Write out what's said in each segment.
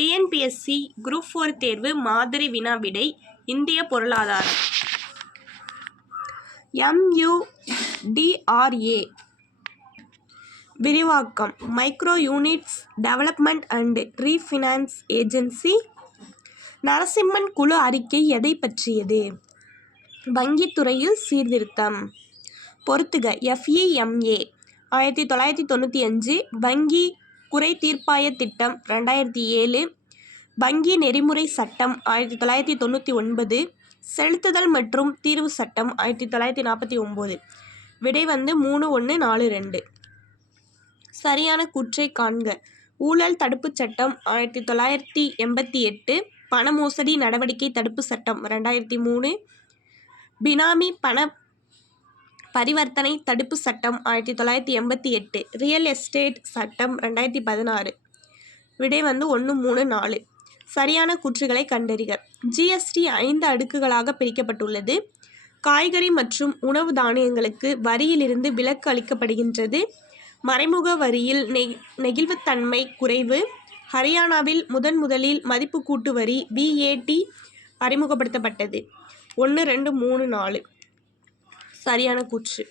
TNPSC group four தேர்வு மாதிரி வினா விடை இந்திய பொருளாதாரம். எம்யூடிஆர்ஏ விரிவாக்கம். Micro units development and refinance agency Narasimhan குழு அறிக்கை எதை பற்றியது? வங்கித்துறையில் சீர்திருத்தம். பொறுத்துக எஃப்இஎம்ஏ ஆயிரத்தி தொள்ளாயிரத்தி தொண்ணூற்றி அஞ்சு வங்கி குறை தீர்ப்பாய திட்டம் ரெண்டாயிரத்தி ஏழு. வங்கி நெறிமுறை சட்டம் ஆயிரத்தி தொள்ளாயிரத்தி தொண்ணூற்றி ஒன்பது. செலுத்துதல் மற்றும் தீர்வு சட்டம் ஆயிரத்தி தொள்ளாயிரத்தி நாற்பத்தி ஒம்பது விடை வந்து மூணு ஒன்று நாலு ரெண்டு. சரியான குற்றை காண்க. ஊழல் தடுப்புச் சட்டம் ஆயிரத்தி தொள்ளாயிரத்தி எண்பத்தி எட்டு. பண மோசடி நடவடிக்கை தடுப்பு சட்டம் ரெண்டாயிரத்தி மூணு. பினாமி பண பரிவர்த்தனை தடுப்பு சட்டம் ஆயிரத்தி தொள்ளாயிரத்தி எண்பத்தி எட்டு ரியல் எஸ்டேட் சட்டம் ரெண்டாயிரத்தி பதினாறு. விடை வந்து ஒன்று மூணு நாலு. சரியான கூற்றுகளை கண்டறிக. ஜிஎஸ்டி ஐந்து அடுக்குகளாக பிரிக்கப்பட்டுள்ளது. காய்கறி மற்றும் உணவு தானியங்களுக்கு வரியிலிருந்து விலக்கு அளிக்கப்படுகின்றது. மறைமுக வரியில் நெ நெகிழ்வுத்தன்மை குறைவு. ஹரியானாவில் முதன் முதலில் மதிப்பு கூட்டு வரி பிஏடி அறிமுகப்படுத்தப்பட்டது. ஒன்று ரெண்டு மூணு நாலு. சரியான கூற்று.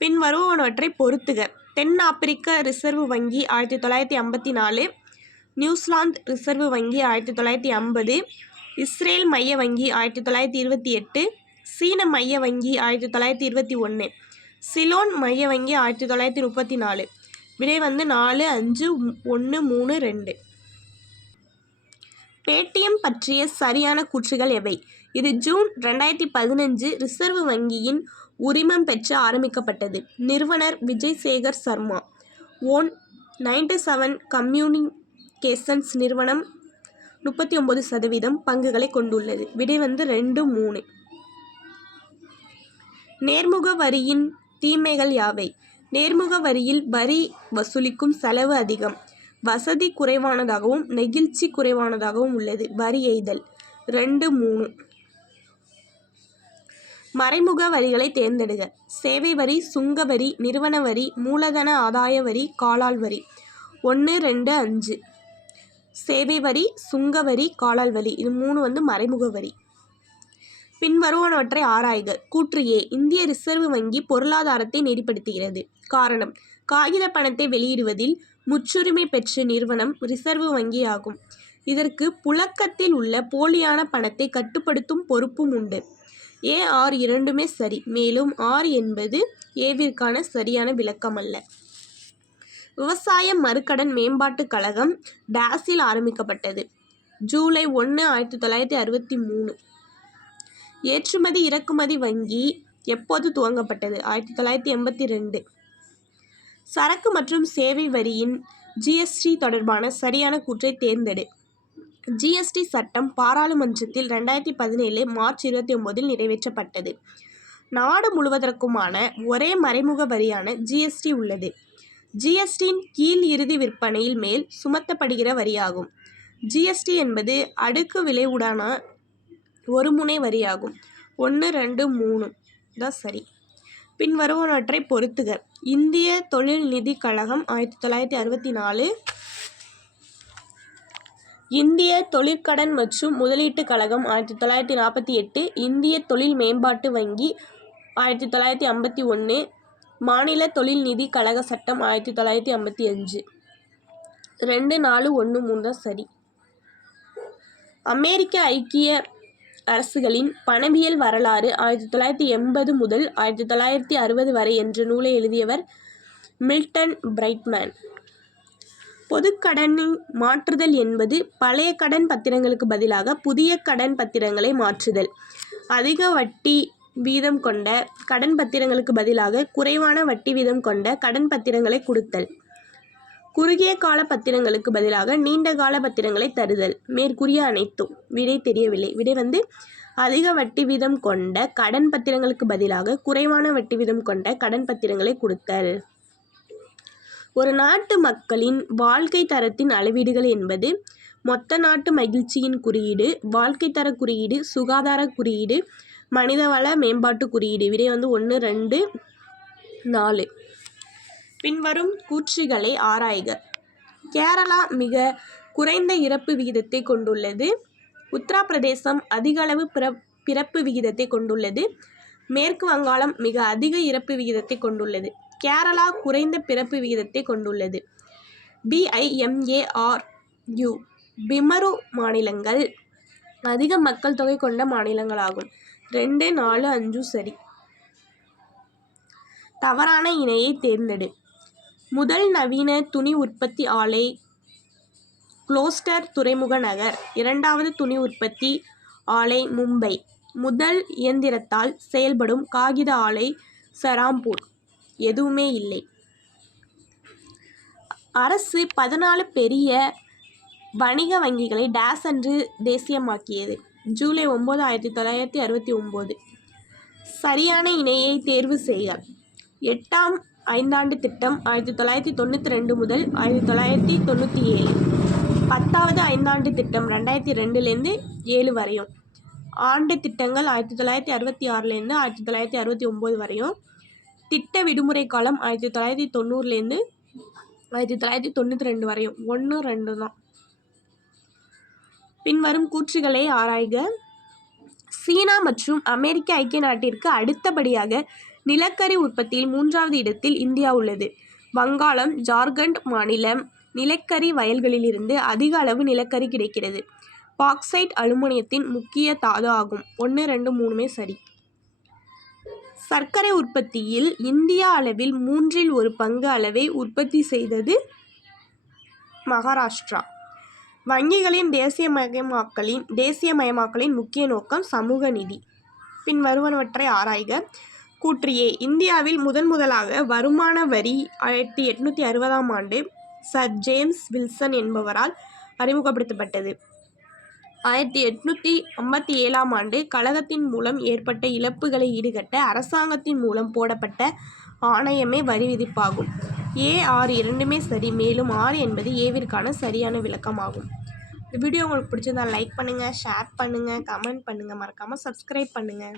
பின் வருவனவற்றை பொறுத்துக. தென் ஆப்பிரிக்க ரிசர்வ் வங்கி ஆயிரத்தி தொள்ளாயிரத்தி ஐம்பத்தி நாலு நியூசிலாந்து ரிசர்வ் வங்கி ஆயிரத்தி தொள்ளாயிரத்தி ஐம்பது இஸ்ரேல் மைய வங்கி ஆயிரத்தி தொள்ளாயிரத்தி இருபத்தி எட்டு சீன மைய வங்கி ஆயிரத்தி தொள்ளாயிரத்தி இருபத்தி ஒன்று சிலோன் மைய வங்கி ஆயிரத்தி தொள்ளாயிரத்தி முப்பத்தி நாலு விடை வந்து நாலு அஞ்சு ஒன்று மூணு ரெண்டு. பேடிஎம் பற்றிய சரியான கூற்றுகள் எவை? இது ஜூன் ரெண்டாயிரத்தி பதினஞ்சு ரிசர்வ் வங்கியின் உரிமம் பெற்று ஆரம்பிக்கப்பட்டது. நிறுவனர் Vijay Shekhar Sharma. One ninety seven communications நிறுவனம் முப்பத்தி ஒம்பது சதவீதம் பங்குகளை கொண்டுள்ளது. விடை வந்து ரெண்டு மூணு. நேர்முக வரியின் தீமைகள் யாவை? நேர்முக வரியில் வரி வசூலிக்கும் செலவு அதிகம். வசதி குறைவானதாகவும் நெகிழ்ச்சி குறைவானதாகவும் உள்ளது. வரி எய்தல். ரெண்டு மூணு. மறைமுக வரிகளை தேர்ந்தெடுக. சேவை வரி சுங்க வரி நிறுவன வரி மூலதன ஆதாய வரி காலால் வரி. ஒன்று ரெண்டு அஞ்சு. சேவை வரி சுங்க வரி காலால் வரி. இது மூணு வந்து மறைமுக வரி. பின்வருவனவற்றை ஆராய்க. கூற்று ஏ. இந்திய ரிசர்வ் வங்கி பொருளாதாரத்தை நெறிப்படுத்துகிறது. காரணம். காகித பணத்தை வெளியிடுவதில் முற்றுரிமை பெற்ற நிறுவனம் ரிசர்வ் வங்கி ஆகும் இதற்கு புழக்கத்தில் உள்ள போலியான பணத்தை கட்டுப்படுத்தும் பொறுப்பும் உண்டு. ஏ ஆர் இரண்டுமே சரி. மேலும் ஆர் என்பது ஏவிற்கான சரியான விளக்கம் அல்ல. விவசாய மறுக்கடன் மேம்பாட்டுக் கழகம் டேஸில் ஆரம்பிக்கப்பட்டது. ஜூலை ஒன்று ஆயிரத்தி தொள்ளாயிரத்தி அறுபத்தி மூணு. ஏற்றுமதி இறக்குமதி வங்கி எப்போது துவங்கப்பட்டது? ஆயிரத்தி தொள்ளாயிரத்தி எண்பத்தி ரெண்டு. சரக்கு மற்றும் சேவை வரியின் ஜிஎஸ்டி தொடர்பான சரியான கூற்றை தேர்ந்தெடு. ஜிஎஸ்டி சட்டம் பாராளுமன்றத்தில் ரெண்டாயிரத்தி பதினேழு மார்ச் இருபத்தி ஒம்போதில் நிறைவேற்றப்பட்டது. நாடு முழுவதற்குமான ஒரே மறைமுக வரியான ஜிஎஸ்டி உள்ளது. ஜிஎஸ்டியின் கீழ் இறுதி விற்பனையில் மேல் சுமத்தப்படுகிற வரியாகும். ஜிஎஸ்டி என்பது அடுக்கு விளைவுடான ஒரு முனை வரியாகும். ஒன்று ரெண்டு மூணு. தான் சரி. பின்வருவனவற்றை பொறுத்துக. இந்திய தொழில் நிதி கழகம் ஆயிரத்தி தொள்ளாயிரத்தி அறுபத்தி நாலு. இந்திய தொழிற்கடன் மற்றும் முதலீட்டுக் கழகம் ஆயிரத்தி தொள்ளாயிரத்தி நாற்பத்தி எட்டு. இந்திய தொழில் மேம்பாட்டு வங்கி ஆயிரத்தி தொள்ளாயிரத்தி ஐம்பத்தி ஒன்று. மாநில தொழில் நிதி கழக சட்டம் ஆயிரத்தி தொள்ளாயிரத்தி ஐம்பத்தி அஞ்சு. ரெண்டு நாலு ஒன்று மூணு தான் சரி. அமெரிக்க ஐக்கிய அரசுகளின் பணவியல் வரலாறு ஆயிரத்தி தொள்ளாயிரத்தி எண்பது முதல் ஆயிரத்தி தொள்ளாயிரத்தி அறுபது வரை என்ற நூலை எழுதியவர் மில்டன் பிரைட்மேன். பொதுக்கடனை மாற்றுதல் என்பது பழைய கடன் பத்திரங்களுக்கு பதிலாக புதிய கடன் பத்திரங்களை மாற்றுதல். அதிக வட்டி வீதம் கொண்ட கடன் பத்திரங்களுக்கு பதிலாக குறைவான வட்டி வீதம் கொண்ட கடன் பத்திரங்களை கொடுத்தல். குறுகிய கால பத்திரங்களுக்கு பதிலாக நீண்ட கால பத்திரங்களை தருதல். மேற்கூறிய அனைத்தும் விடை தெரியவில்லை. விடை வந்து அதிக வட்டி வீதம் கொண்ட கடன் பத்திரங்களுக்கு பதிலாக குறைவான வட்டி வீதம் கொண்ட கடன் பத்திரங்களை கொடுத்தல். ஒரு நாட்டு மக்களின் வாழ்க்கை தரத்தின் அளவீடுகள் என்பது மொத்த நாட்டு மகிழ்ச்சியின் குறியீடு வாழ்க்கை தர குறியீடு சுகாதார குறியீடு மனிதவள மேம்பாட்டு குறியீடு. விடை வந்து ஒன்று ரெண்டு நாலு. பின்வரும் கூற்றுகளை ஆராய்க. கேரளா மிக குறைந்த இறப்பு விகிதத்தை கொண்டுள்ளது. உத்தரப்பிரதேசம் அதிகளவு பிற பிறப்பு விகிதத்தை கொண்டுள்ளது. மேற்கு வங்காளம் மிக அதிக இறப்பு விகிதத்தை கொண்டுள்ளது. கேரளா குறைந்த பிறப்பு விகிதத்தை கொண்டுள்ளது. பிஐஎம்ஏஆர்யு பிமரு மாநிலங்கள் அதிக மக்கள் தொகை கொண்ட மாநிலங்களாகும். ரெண்டு நாலு அஞ்சு சரி. தவறான இணையை தேர்ந்தெடு. முதல் நவீன துணி உற்பத்தி ஆலை குளோஸ்டர் துறைமுக நகர். இரண்டாவது துணி உற்பத்தி ஆலை மும்பை. முதல் இயந்திரத்தால் செயல்படும் காகித ஆலை சராம்பூர். எதுவுமே இல்லை. அரசு பதினாலு பெரிய வணிக வங்கிகளை டேஸ் அன்று தேசியமாக்கியது. ஜூலை ஒம்பது ஆயிரத்தி தொள்ளாயிரத்தி அறுபத்தி ஒம்பது சரியான இணையை தேர்வு செய்க. எட்டாம் ஐந்தாண்டு திட்டம் ஆயிரத்தி தொள்ளாயிரத்தி தொண்ணூற்றி ரெண்டு முதல் ஆயிரத்தி தொள்ளாயிரத்தி தொண்ணூற்றி ஏழு. பத்தாவது ஐந்தாண்டு திட்டம் ரெண்டாயிரத்தி ரெண்டுலேருந்து ஏழு வரையும். ஆண்டு திட்டங்கள் ஆயிரத்தி தொள்ளாயிரத்தி அறுபத்தி ஆறுலேருந்து ஆயிரத்தி தொள்ளாயிரத்தி அறுபத்தி ஒம்பது வரையும். திட்ட விடுமுறை காலம் ஆயிரத்தி தொள்ளாயிரத்தி தொண்ணூறுலேருந்து ஆயிரத்தி தொள்ளாயிரத்தி தொண்ணூற்றி ரெண்டு வரையும். ஒன்று ரெண்டு தான். பின்வரும் கூற்றுகளை ஆராய்க. சீனா மற்றும் அமெரிக்க ஐக்கிய நாட்டிற்கு அடுத்தபடியாக நிலக்கரி உற்பத்தியில் மூன்றாவது இடத்தில் இந்தியா உள்ளது. வங்காளம் ஜார்க்கண்ட் மாநிலம் நிலக்கரி வயல்களிலிருந்து அதிக அளவு நிலக்கரி கிடைக்கிறது. பாக்சைட் அலுமினியத்தின் முக்கிய தாது ஆகும். ஒன்று ரெண்டு மூணுமே சரி. சர்க்கரை உற்பத்தியில் இந்தியா அளவில் மூன்றில் ஒரு பங்கு அளவை உற்பத்தி செய்தது மகாராஷ்டிரா. வங்கிகளின் தேசியமயமாக்கலின் தேசியமயமாக்கலின் முக்கிய நோக்கம் சமூக நிதி. பின் வருவனவற்றை ஆராய்க. கூற்றியே இந்தியாவில் முதன் முதலாக வருமான வரி ஆயிரத்தி எட்நூற்றி அறுபதாம் ஆண்டு சர் ஜேம்ஸ் வில்சன் என்பவரால் அறிமுகப்படுத்தப்பட்டது. ஆயிரத்தி எட்நூற்றி ஐம்பத்தி ஏழாம் ஆண்டு கழகத்தின் மூலம் ஏற்பட்ட இழப்புகளை ஈடுகட்ட அரசாங்கத்தின் மூலம் போடப்பட்ட ஆணையமே வரி விதிப்பாகும். ஏ ஆர் இரண்டுமே சரி மேலும் ஆர் என்பது ஏவிற்கான சரியான விளக்கமாகும். இந்த வீடியோ உங்களுக்கு பிடிச்சிருந்தா லைக் பண்ணுங்கள் ஷேர் பண்ணுங்கள் கமெண்ட் பண்ணுங்கள் மறக்காமல் சப்ஸ்கிரைப் பண்ணுங்கள்